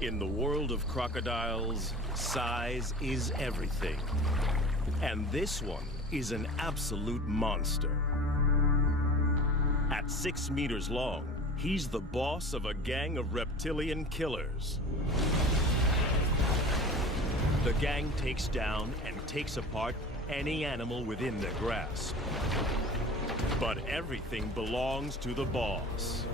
In the world of crocodiles, size is everything. And this one is an absolute monster. At 6 meters long, he's the boss of a gang of reptilian killers. The gang takes down and takes apart any animal within their grasp. But everything belongs to the boss.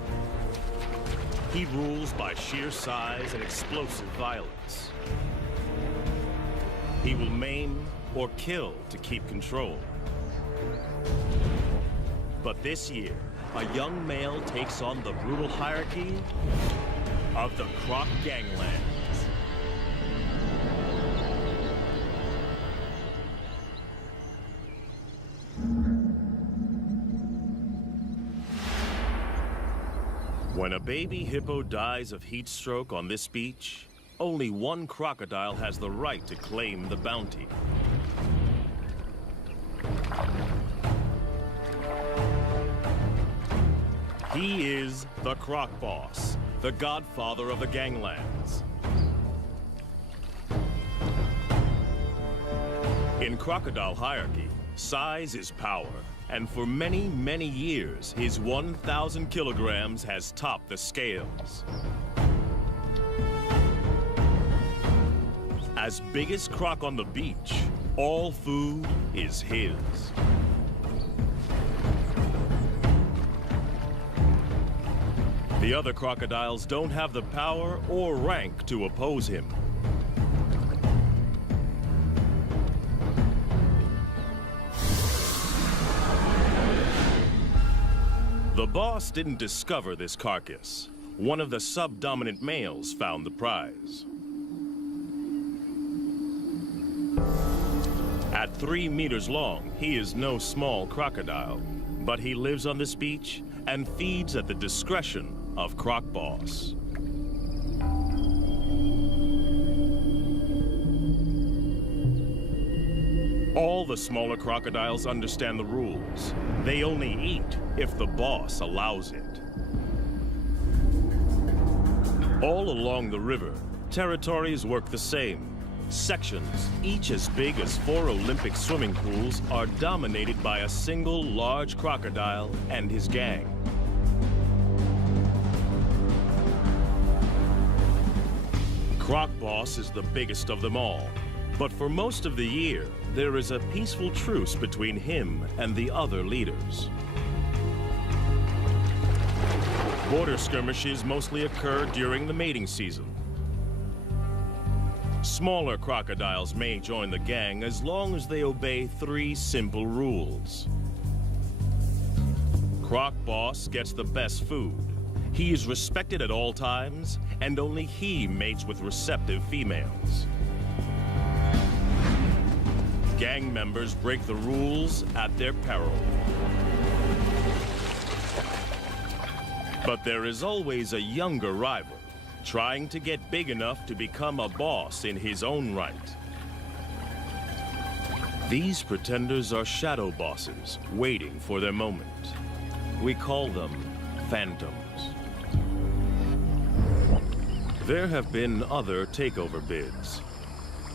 He rules by sheer size and explosive violence. He will maim or kill to keep control. But this year, a young male takes on the brutal hierarchy of the Croc Ganglands. When a baby hippo dies of heat stroke on this beach, only one crocodile has the right to claim the bounty. He is the Croc Boss, the godfather of the ganglands. In crocodile hierarchy, size is power. And for many, many years, his 1,000 kilograms has topped the scales. As biggest croc on the beach, all food is his. The other crocodiles don't have the power or rank to oppose him. The boss didn't discover this carcass. One of the subdominant males found the prize. At 3 meters long, he is no small crocodile, but he lives on this beach and feeds at the discretion of Croc Boss. All the smaller crocodiles understand the rules. They only eat if the boss allows it. All along the river, territories work the same. Sections, each as big as 4 Olympic swimming pools, are dominated by a single large crocodile and his gang. Croc Boss is the biggest of them all. But for most of the year, there is a peaceful truce between him and the other leaders. Border skirmishes mostly occur during the mating season. Smaller crocodiles may join the gang as long as they obey 3 simple rules. Croc Boss gets the best food. He is respected at all times, and only he mates with receptive females. Gang members break the rules at their peril. But there is always a younger rival, trying to get big enough to become a boss in his own right. These pretenders are shadow bosses, waiting for their moment. We call them phantoms. There have been other takeover bids.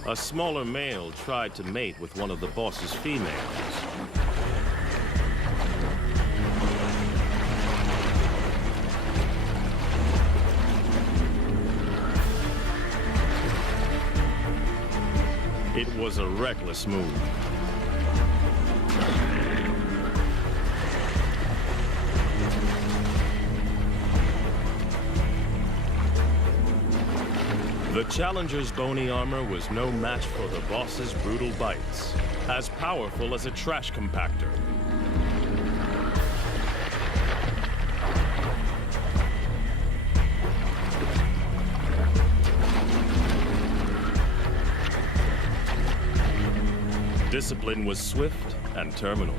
A smaller male tried to mate with one of the boss's females. It was a reckless move. The challenger's bony armor was no match for the boss's brutal bites, as powerful as a trash compactor. Discipline was swift and terminal.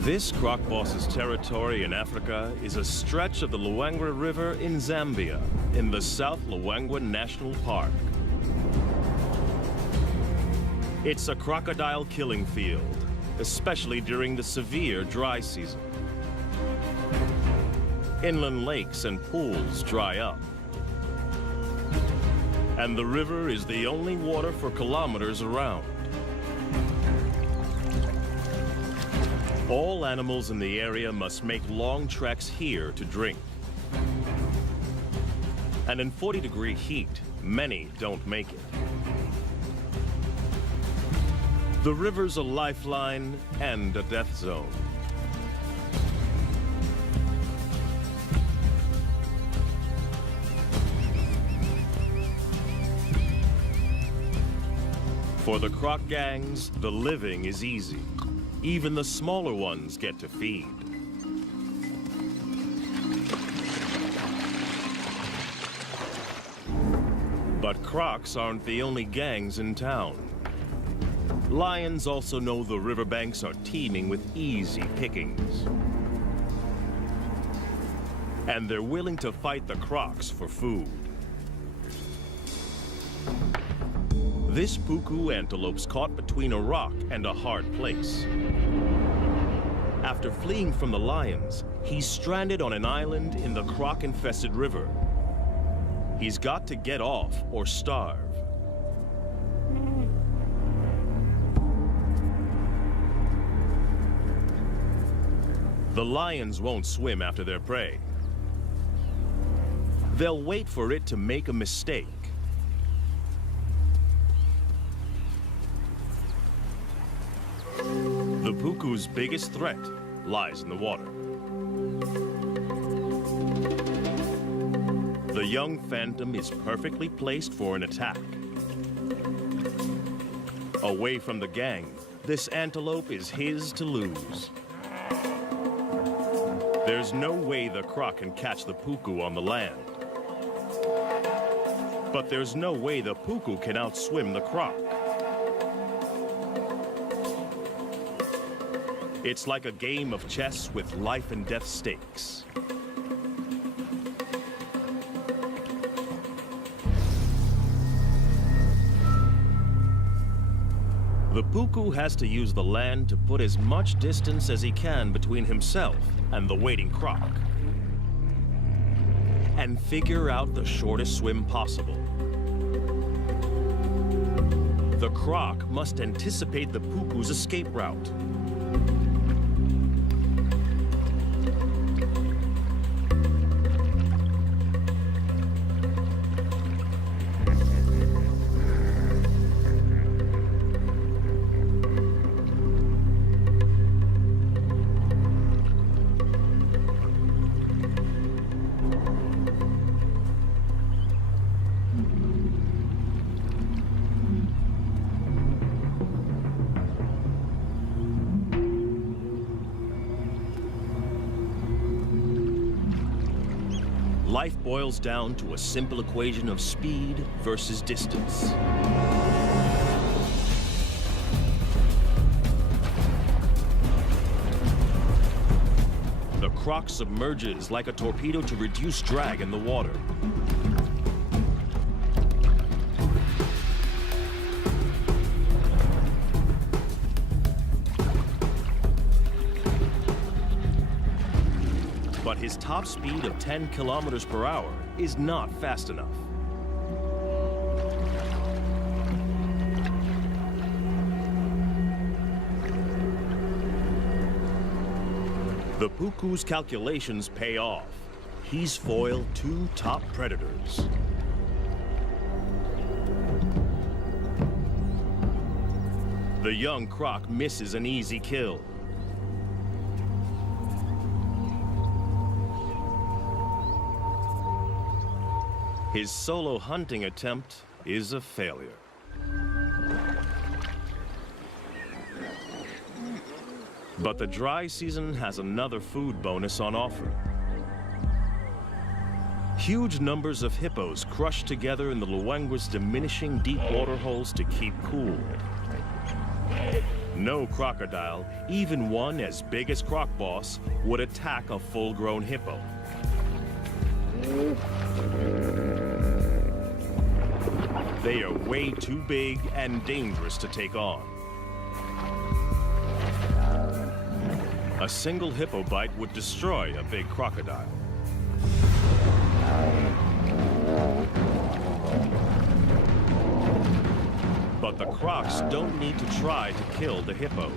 This Croc Boss's territory in Africa is a stretch of the Luangwa River in Zambia, in the South Luangwa National Park. It's a crocodile killing field, especially during the severe dry season. Inland lakes and pools dry up. And the river is the only water for kilometers around. All animals in the area must make long treks here to drink. And in 40-degree heat, many don't make it. The river's a lifeline and a death zone. For the croc gangs, the living is easy. Even the smaller ones get to feed. But crocs aren't the only gangs in town. Lions also know the riverbanks are teeming with easy pickings. And they're willing to fight the crocs for food. This puku antelope's caught between a rock and a hard place. After fleeing from the lions, he's stranded on an island in the croc-infested river. He's got to get off or starve. The lions won't swim after their prey. They'll wait for it to make a mistake. The puku's biggest threat lies in the water. The young phantom is perfectly placed for an attack. Away from the gang, this antelope is his to lose. There's no way the croc can catch the puku on the land. But there's no way the puku can outswim the croc. It's like a game of chess with life and death stakes. The puku has to use the land to put as much distance as he can between himself and the waiting croc, and figure out the shortest swim possible. The croc must anticipate the puku's escape route. Life boils down to a simple equation of speed versus distance. The croc submerges like a torpedo to reduce drag in the water. But his top speed of 10 kilometers per hour is not fast enough. The puku's calculations pay off. He's foiled two top predators. The young croc misses an easy kill. His solo hunting attempt is a failure. But the dry season has another food bonus on offer. Huge numbers of hippos crush together in the Luangwa's diminishing deep water holes to keep cool. No crocodile, even one as big as Croc Boss, would attack a full-grown hippo. They are way too big and dangerous to take on. A single hippo bite would destroy a big crocodile. But the crocs don't need to try to kill the hippos.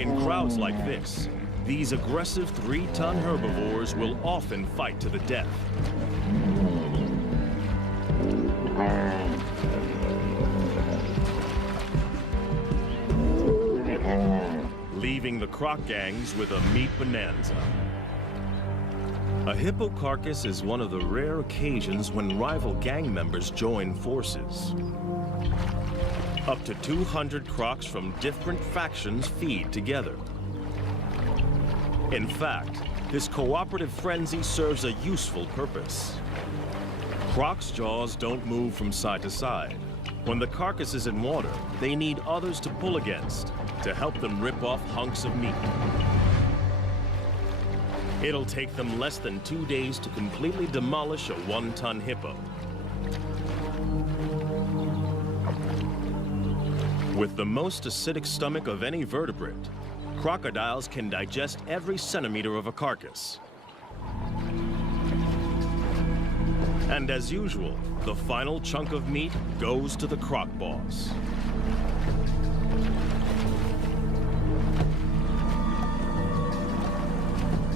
In crowds like this, these aggressive 3-ton herbivores will often fight to the death. Leaving the croc gangs with a meat bonanza. A hippo carcass is one of the rare occasions when rival gang members join forces. Up to 200 crocs from different factions feed together. In fact, this cooperative frenzy serves a useful purpose. Crocs' jaws don't move from side to side. When the carcass is in water, they need others to pull against to help them rip off hunks of meat. It'll take them less than 2 days to completely demolish a 1-ton hippo. With the most acidic stomach of any vertebrate, crocodiles can digest every centimeter of a carcass. And as usual, the final chunk of meat goes to the croc boss.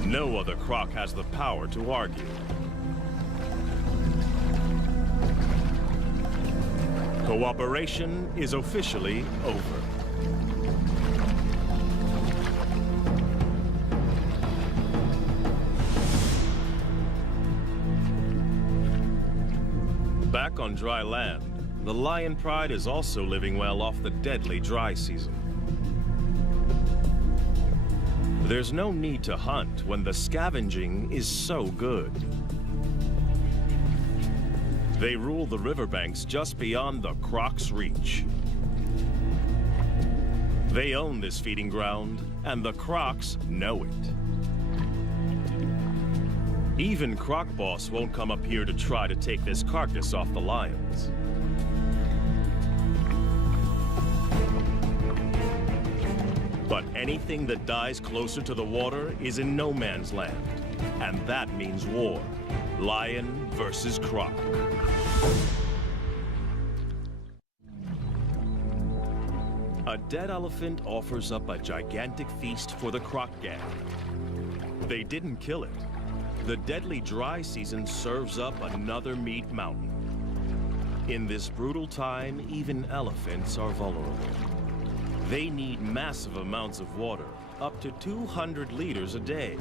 No other croc has the power to argue. Cooperation is officially over. Back on dry land, the lion pride is also living well off the deadly dry season. There's no need to hunt when the scavenging is so good. They rule the riverbanks just beyond the croc's reach. They own this feeding ground, and the crocs know it. Even Croc Boss won't come up here to try to take this carcass off the lions. But anything that dies closer to the water is in no man's land. And that means war. Lion versus croc. A dead elephant offers up a gigantic feast for the croc gang. They didn't kill it. The deadly dry season serves up another meat mountain. In this brutal time, even elephants are vulnerable. They need massive amounts of water, up to 200 liters a day.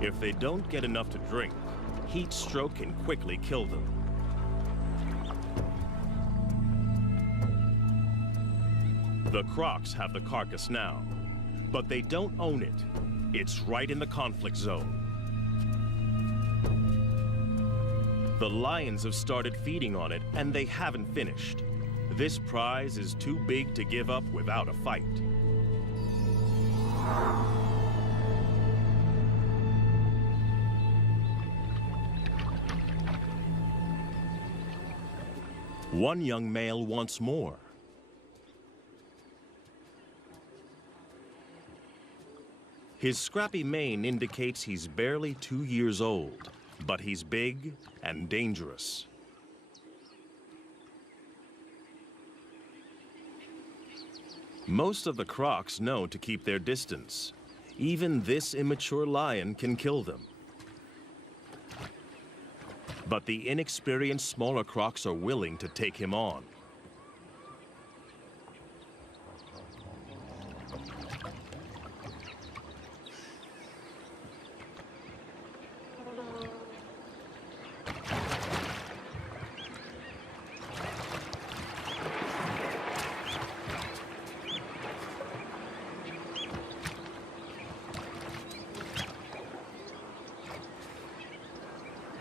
If they don't get enough to drink, heat stroke can quickly kill them. The crocs have the carcass now, but they don't own it. It's right in the conflict zone. The lions have started feeding on it, and they haven't finished. This prize is too big to give up without a fight. One young male wants more. His scrappy mane indicates he's barely 2 years old, but he's big and dangerous. Most of the crocs know to keep their distance. Even this immature lion can kill them. But the inexperienced smaller crocs are willing to take him on.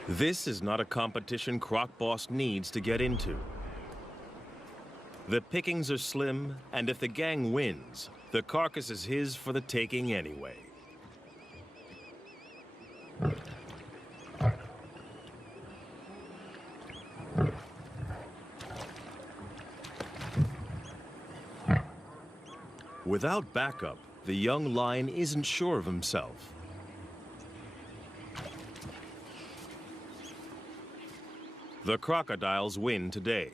This is not a competition Croc Boss needs to get into. The pickings are slim, and if the gang wins, the carcass is his for the taking anyway. Without backup, the young lion isn't sure of himself. The crocodiles win today.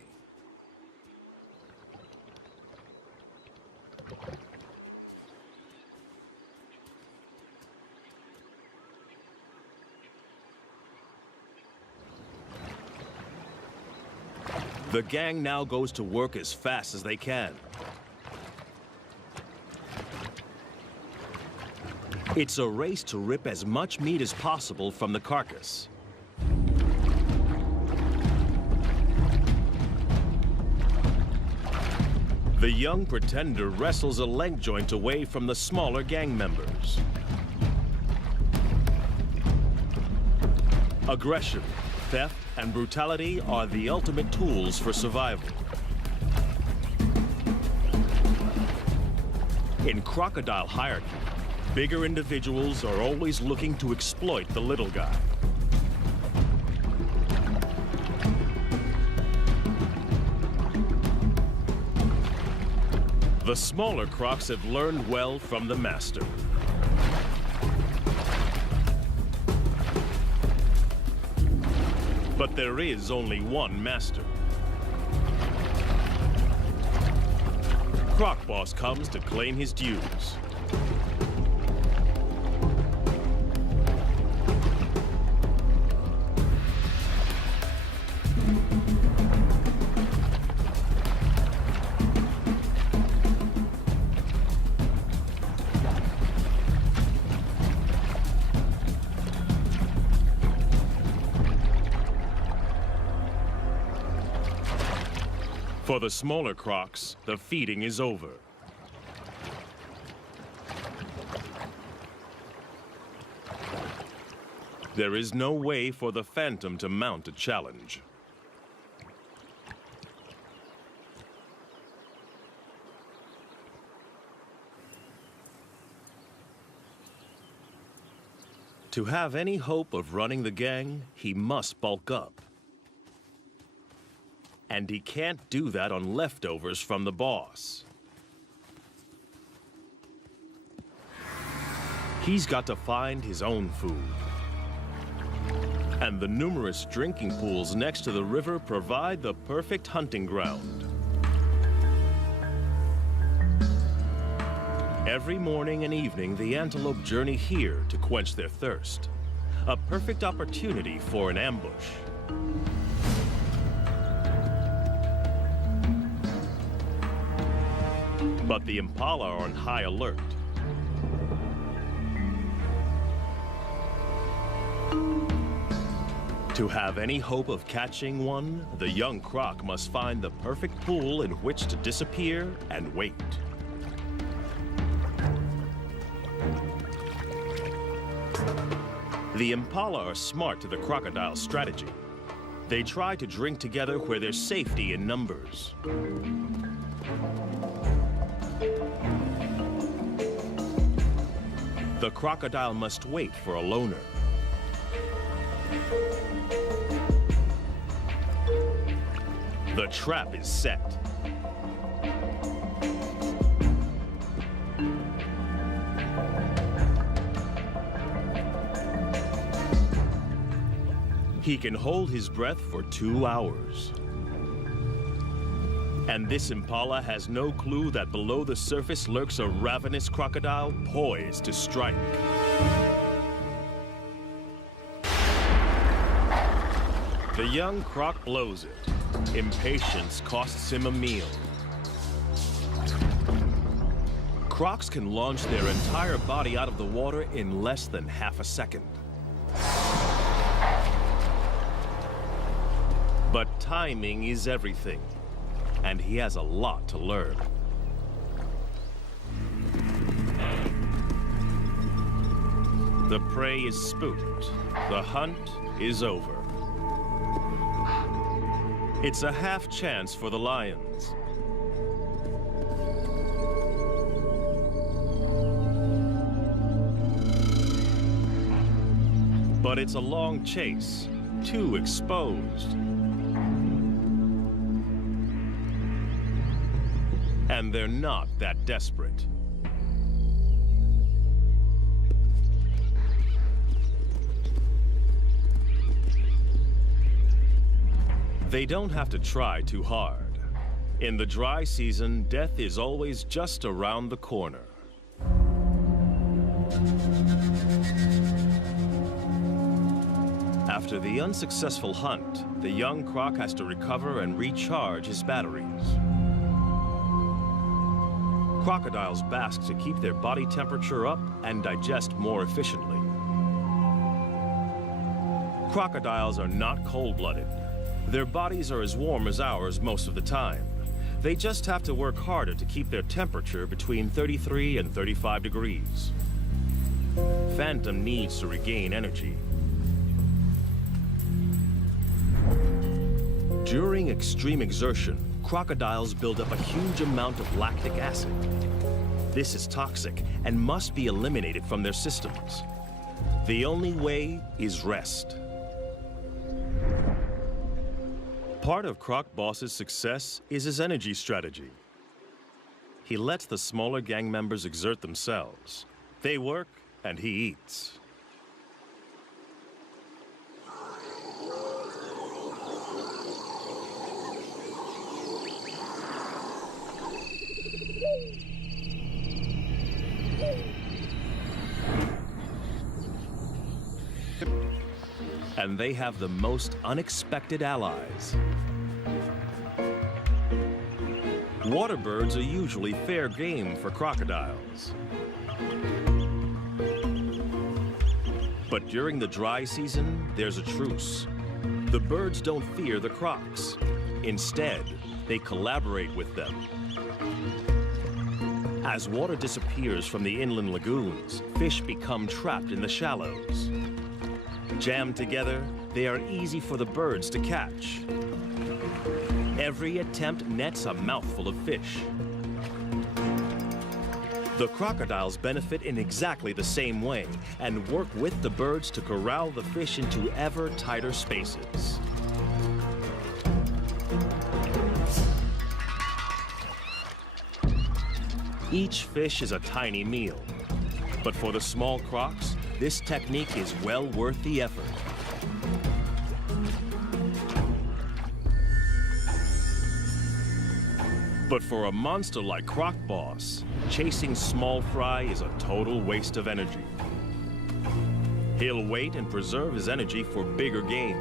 The gang now goes to work as fast as they can. It's a race to rip as much meat as possible from the carcass. The young pretender wrestles a leg joint away from the smaller gang members. Aggression, theft, and brutality are the ultimate tools for survival. In crocodile hierarchy, bigger individuals are always looking to exploit the little guy. The smaller crocs have learned well from the master. But there is only one master. Croc Boss comes to claim his dues. For the smaller crocs, the feeding is over. There is no way for the Phantom to mount a challenge. To have any hope of running the gang, he must bulk up. And he can't do that on leftovers from the boss. He's got to find his own food. And the numerous drinking pools next to the river provide the perfect hunting ground. Every morning and evening, the antelope journey here to quench their thirst. A perfect opportunity for an ambush. But the impala are on high alert. To have any hope of catching one, the young croc must find the perfect pool in which to disappear and wait. The impala are smart to the crocodile's strategy. They try to drink together where there's safety in numbers. The crocodile must wait for a loner. The trap is set. He can hold his breath for 2 hours. And this impala has no clue that below the surface lurks a ravenous crocodile poised to strike. The young croc blows it. Impatience costs him a meal. Crocs can launch their entire body out of the water in less than half a second. But timing is everything. And he has a lot to learn. The prey is spooked. The hunt is over. It's a half chance for the lions. But it's a long chase, too exposed. And they're not that desperate. They don't have to try too hard. In the dry season, death is always just around the corner. After the unsuccessful hunt, the young croc has to recover and recharge his batteries. Crocodiles bask to keep their body temperature up and digest more efficiently. Crocodiles are not cold-blooded. Their bodies are as warm as ours most of the time. They just have to work harder to keep their temperature between 33 and 35 degrees. Phantom needs to regain energy. During extreme exertion, crocodiles build up a huge amount of lactic acid. This is toxic and must be eliminated from their systems. The only way is rest. Part of Croc Boss's success is his energy strategy. He lets the smaller gang members exert themselves. They work and he eats. And they have the most unexpected allies. Water birds are usually fair game for crocodiles. But during the dry season, there's a truce. The birds don't fear the crocs. Instead, they collaborate with them. As water disappears from the inland lagoons, fish become trapped in the shallows. Jammed together, they are easy for the birds to catch. Every attempt nets a mouthful of fish. The crocodiles benefit in exactly the same way and work with the birds to corral the fish into ever tighter spaces. Each fish is a tiny meal, but for the small crocs, this technique is well worth the effort. But for a monster like Croc Boss, chasing small fry is a total waste of energy. He'll wait and preserve his energy for bigger game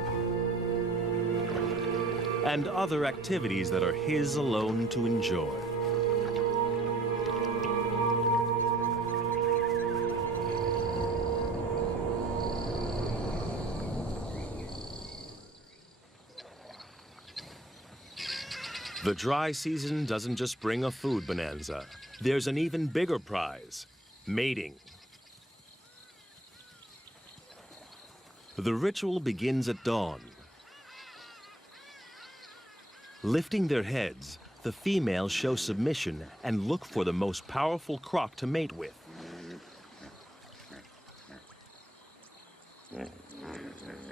and other activities that are his alone to enjoy. The dry season doesn't just bring a food bonanza. There's an even bigger prize, mating. The ritual begins at dawn. Lifting their heads, the females show submission and look for the most powerful croc to mate with.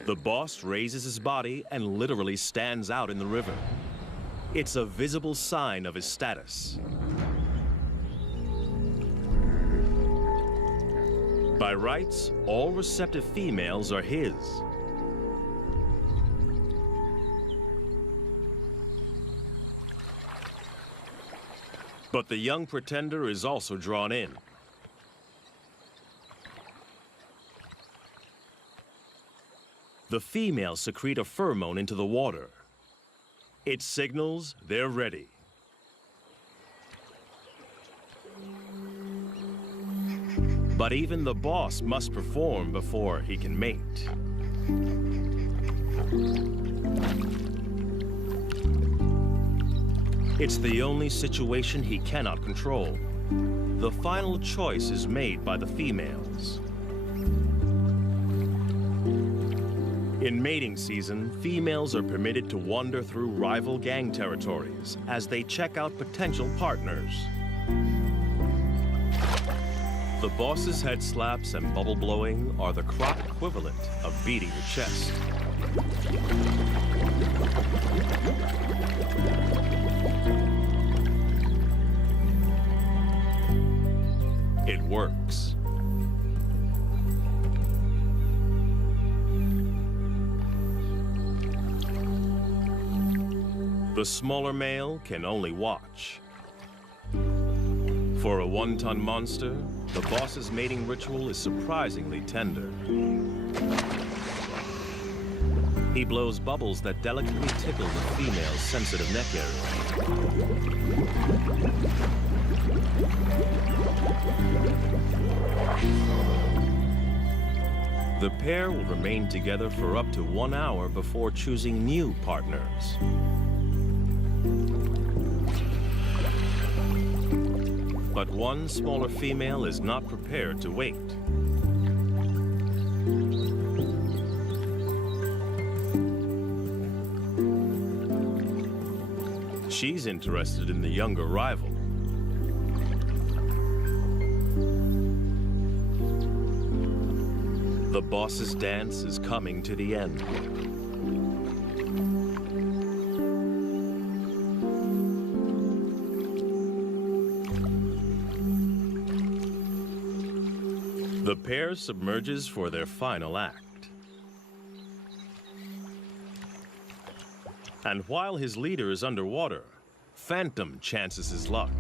The boss raises his body and literally stands out in the river. It's a visible sign of his status. By rights, all receptive females are his. But the young pretender is also drawn in. The females secrete a pheromone into the water. It signals they're ready. But even the boss must perform before he can mate. It's the only situation he cannot control. The final choice is made by the females. In mating season, females are permitted to wander through rival gang territories as they check out potential partners. The boss's head slaps and bubble blowing are the croc equivalent of beating your chest. It works. The smaller male can only watch. For a one-ton monster, the boss's mating ritual is surprisingly tender. He blows bubbles that delicately tickle the female's sensitive neck area. The pair will remain together for up to 1 hour before choosing new partners. But one smaller female is not prepared to wait. She's interested in the younger rival. The boss's dance is coming to the end. The pair submerges for their final act. And while his leader is underwater, Phantom chances his luck.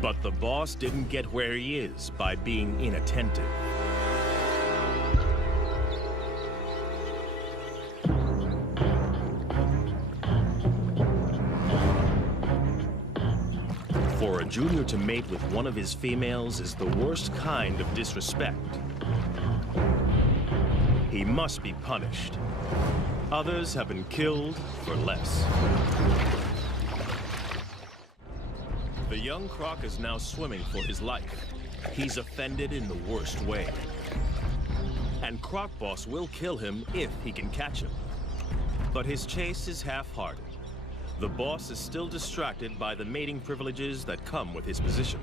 But the boss didn't get where he is by being inattentive. For a junior to mate with one of his females is the worst kind of disrespect. He must be punished. Others have been killed for less. The young croc is now swimming for his life. He's offended in the worst way. And Croc Boss will kill him if he can catch him. But his chase is half-hearted. The boss is still distracted by the mating privileges that come with his position.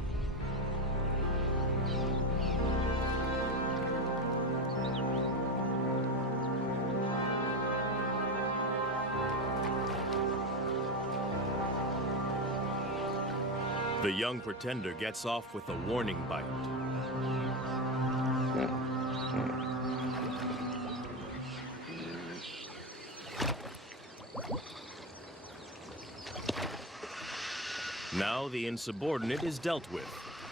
The young pretender gets off with a warning bite. Now the insubordinate is dealt with.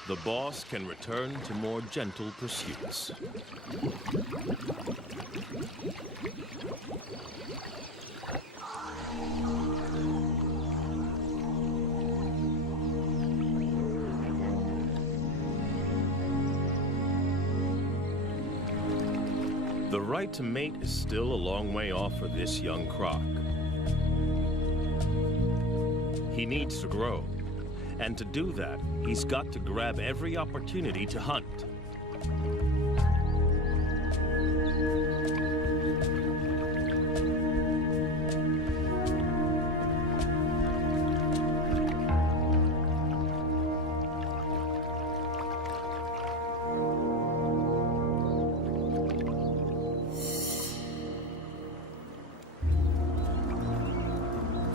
The boss can return to more gentle pursuits. The right to mate is still a long way off for this young croc. He needs to grow. And to do that, he's got to grab every opportunity to hunt.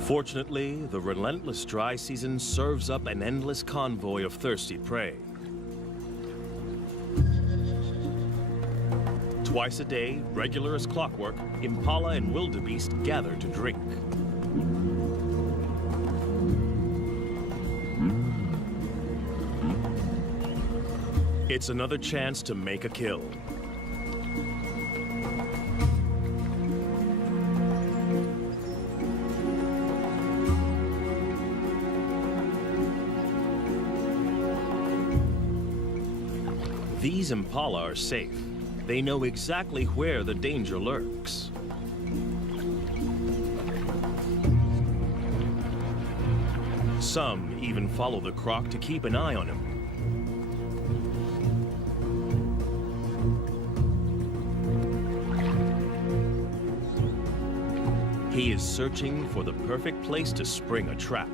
Fortunately, the relentless dry season serves up an endless convoy of thirsty prey. Twice a day, regular as clockwork, impala and wildebeest gather to drink. It's another chance to make a kill. These impala are safe. They know exactly where the danger lurks. Some even follow the croc to keep an eye on him. He is searching for the perfect place to spring a trap.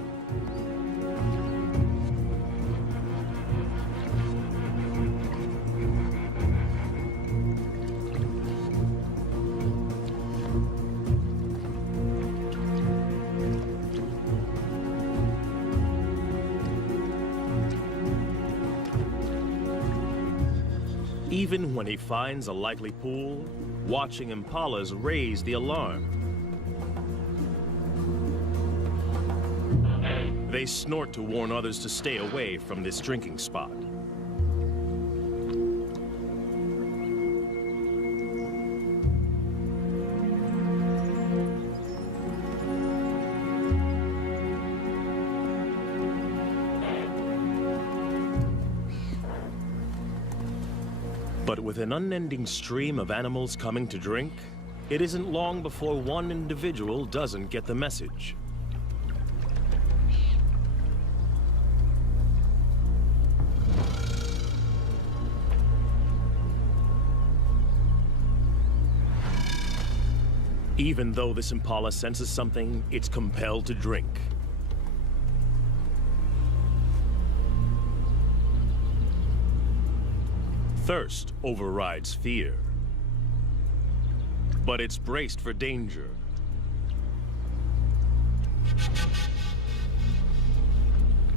Even when he finds a likely pool, watching impalas raise the alarm. They snort to warn others to stay away from this drinking spot. But with an unending stream of animals coming to drink, it isn't long before one individual doesn't get the message. Even though this impala senses something, it's compelled to drink. Thirst overrides fear. But it's braced for danger.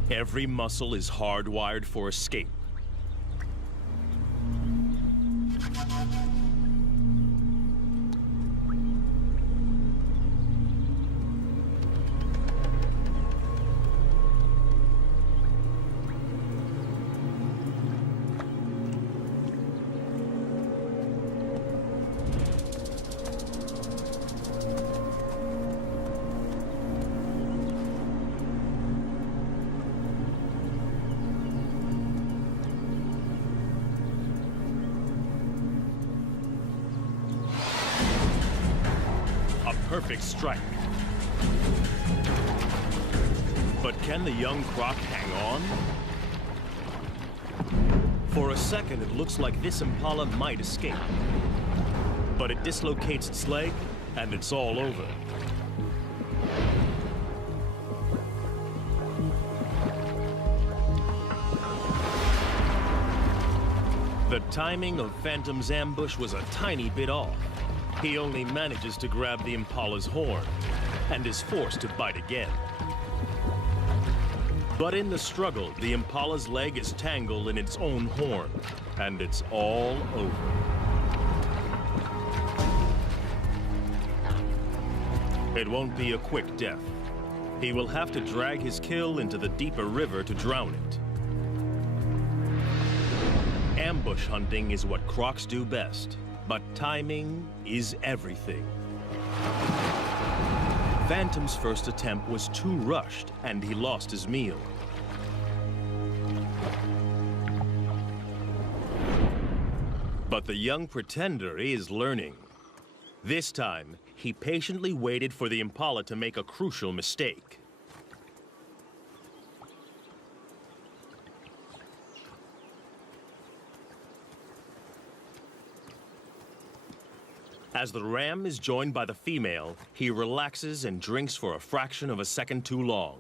Every muscle is hardwired for escape. Perfect strike. But can the young croc hang on? For a second, it looks like this impala might escape. But it dislocates its leg, and it's all over. The timing of Phantom's ambush was a tiny bit off. He only manages to grab the impala's horn, and is forced to bite again. But in the struggle, the impala's leg is tangled in its own horn, and it's all over. It won't be a quick death. He will have to drag his kill into the deeper river to drown it. Ambush hunting is what crocs do best. But timing is everything. Phantom's first attempt was too rushed, and he lost his meal. But the young pretender is learning. This time, he patiently waited for the impala to make a crucial mistake. As the ram is joined by the female, he relaxes and drinks for a fraction of a second too long.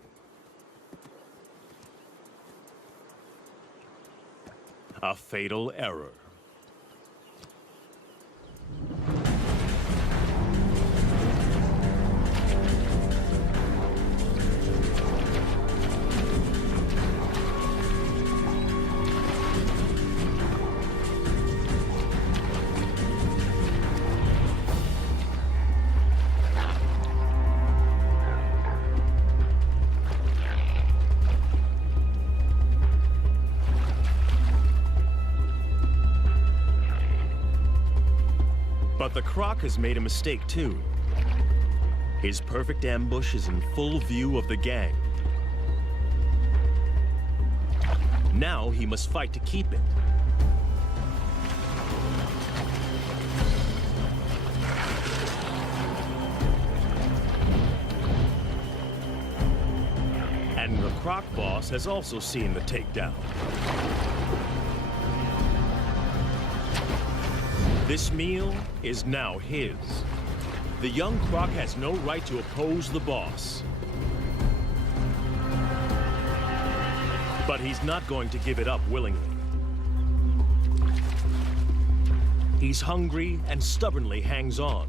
A fatal error. But the croc has made a mistake too. His perfect ambush is in full view of the gang. Now he must fight to keep it. And the croc boss has also seen the takedown. This meal is now his. The young croc has no right to oppose the boss. But he's not going to give it up willingly. He's hungry and stubbornly hangs on.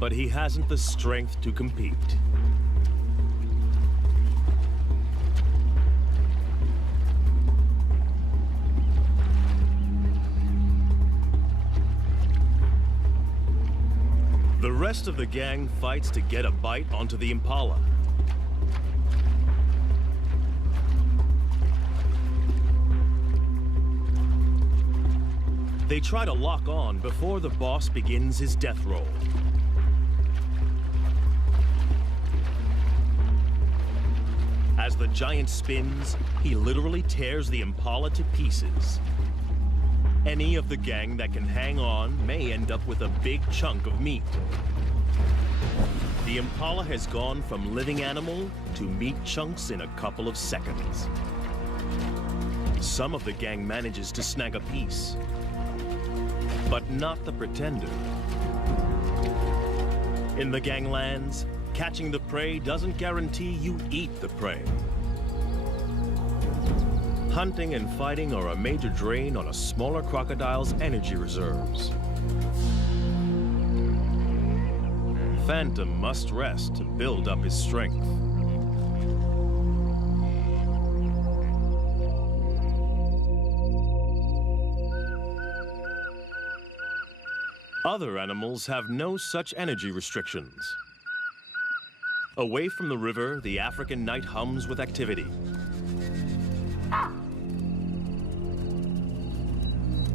But he hasn't the strength to compete. The rest of the gang fights to get a bite onto the impala. They try to lock on before the boss begins his death roll. As the giant spins, he literally tears the impala to pieces. Any of the gang that can hang on may end up with a big chunk of meat. The impala has gone from living animal to meat chunks in a couple of seconds. Some of the gang manages to snag a piece, but not the pretender. In the ganglands, catching the prey doesn't guarantee you eat the prey. Hunting and fighting are a major drain on a smaller crocodile's energy reserves. Phantom must rest to build up his strength. Other animals have no such energy restrictions. Away from the river, the African night hums with activity.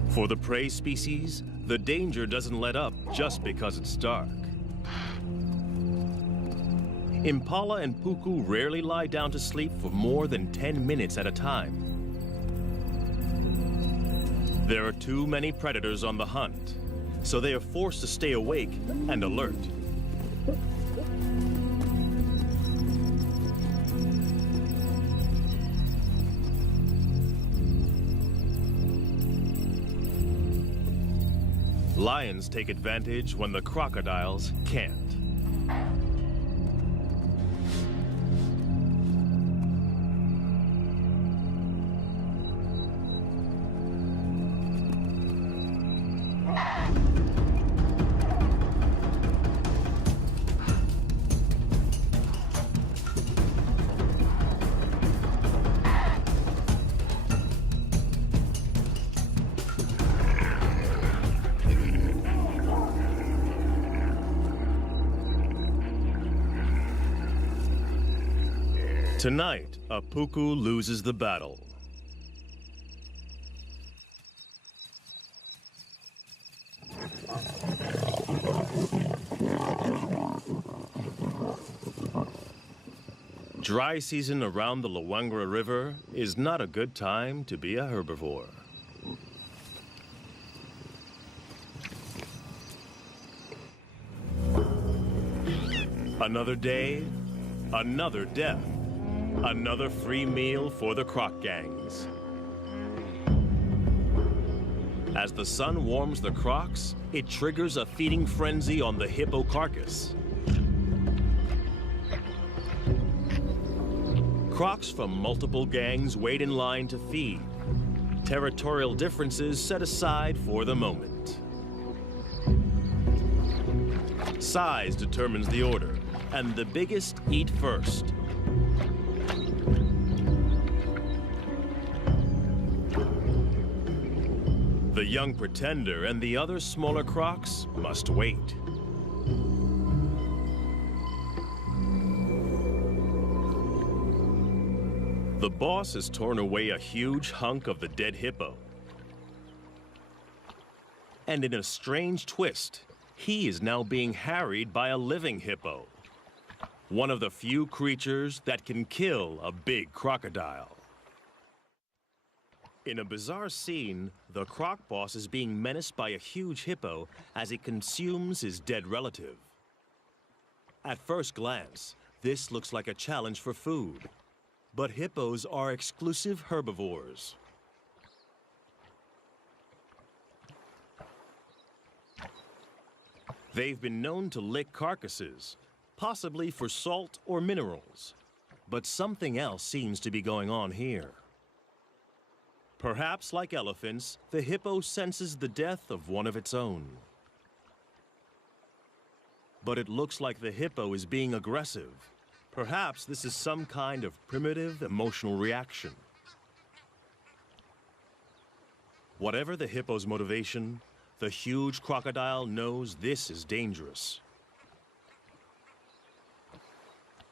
For the prey species, the danger doesn't let up just because it's dark. Impala and puku rarely lie down to sleep for more than 10 minutes at a time. There are too many predators on the hunt, so they are forced to stay awake and alert. Lions take advantage when the crocodiles can't. Tonight, a puku loses the battle. Dry season around the Luangwa River is not a good time to be a herbivore. Another day, another death. Another free meal for the croc gangs. As the sun warms the crocs, it triggers a feeding frenzy on the hippo carcass. Crocs from multiple gangs wait in line to feed. Territorial differences set aside for the moment. Size determines the order, and the biggest eat first. The young pretender and the other smaller crocs must wait. The boss has torn away a huge hunk of the dead hippo. And in a strange twist, he is now being harried by a living hippo. One of the few creatures that can kill a big crocodile. In a bizarre scene, the croc boss is being menaced by a huge hippo as it consumes his dead relative. At first glance, this looks like a challenge for food. But hippos are exclusive herbivores. They've been known to lick carcasses, possibly for salt or minerals. But something else seems to be going on here. Perhaps, like elephants, the hippo senses the death of one of its own. But it looks like the hippo is being aggressive. Perhaps this is some kind of primitive emotional reaction. Whatever the hippo's motivation, the huge crocodile knows this is dangerous.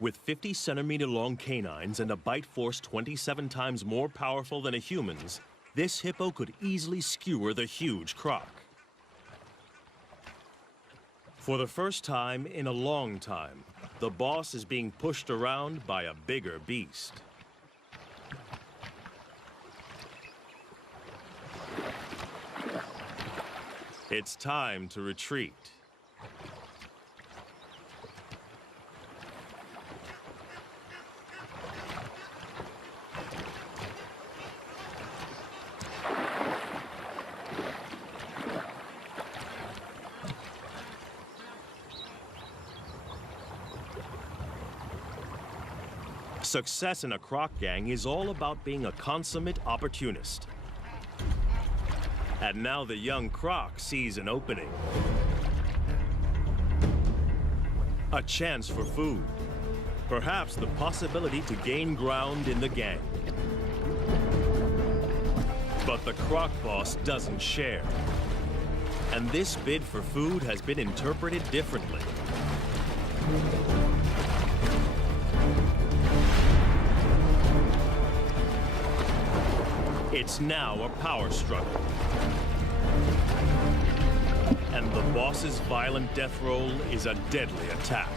With 50-centimeter-long canines and a bite force 27 times more powerful than a human's, this hippo could easily skewer the huge croc. For the first time in a long time, the boss is being pushed around by a bigger beast. It's time to retreat. Success in a croc gang is all about being a consummate opportunist. And now the young croc sees an opening. A chance for food. Perhaps the possibility to gain ground in the gang. But the croc boss doesn't share. And this bid for food has been interpreted differently. It's now a power struggle. And the boss's violent death roll is a deadly attack.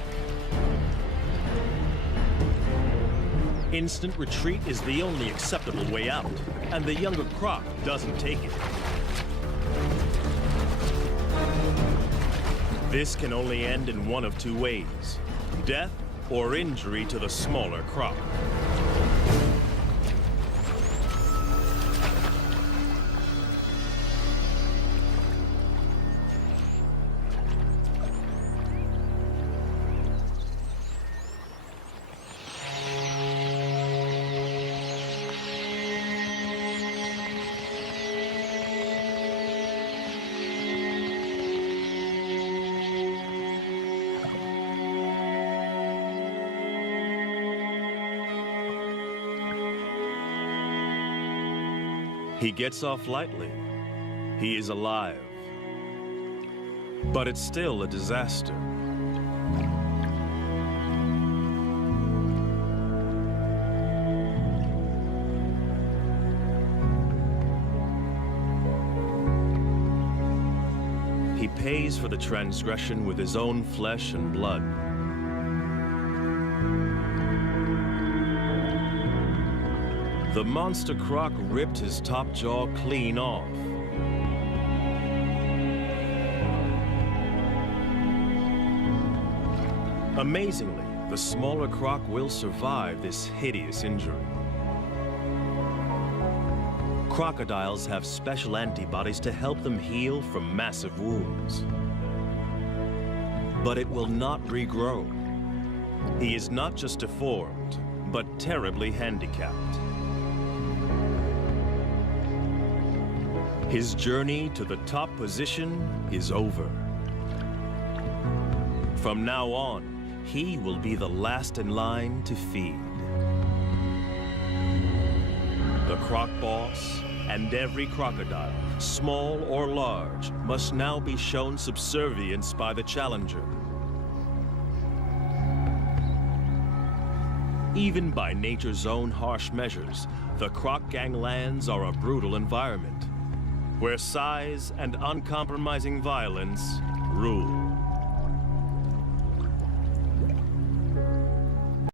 Instant retreat is the only acceptable way out, and the younger croc doesn't take it. This can only end in one of two ways: death or injury to the smaller croc. He gets off lightly. He is alive. But it's still a disaster. He pays for the transgression with his own flesh and blood. The monster croc ripped his top jaw clean off. Amazingly, the smaller croc will survive this hideous injury. Crocodiles have special antibodies to help them heal from massive wounds. But it will not regrow. He is not just deformed, but terribly handicapped. His journey to the top position is over. From now on, he will be the last in line to feed. The croc boss and every crocodile, small or large, must now be shown subservience by the challenger. Even by nature's own harsh measures, the croc ganglands are a brutal environment, where size and uncompromising violence rule.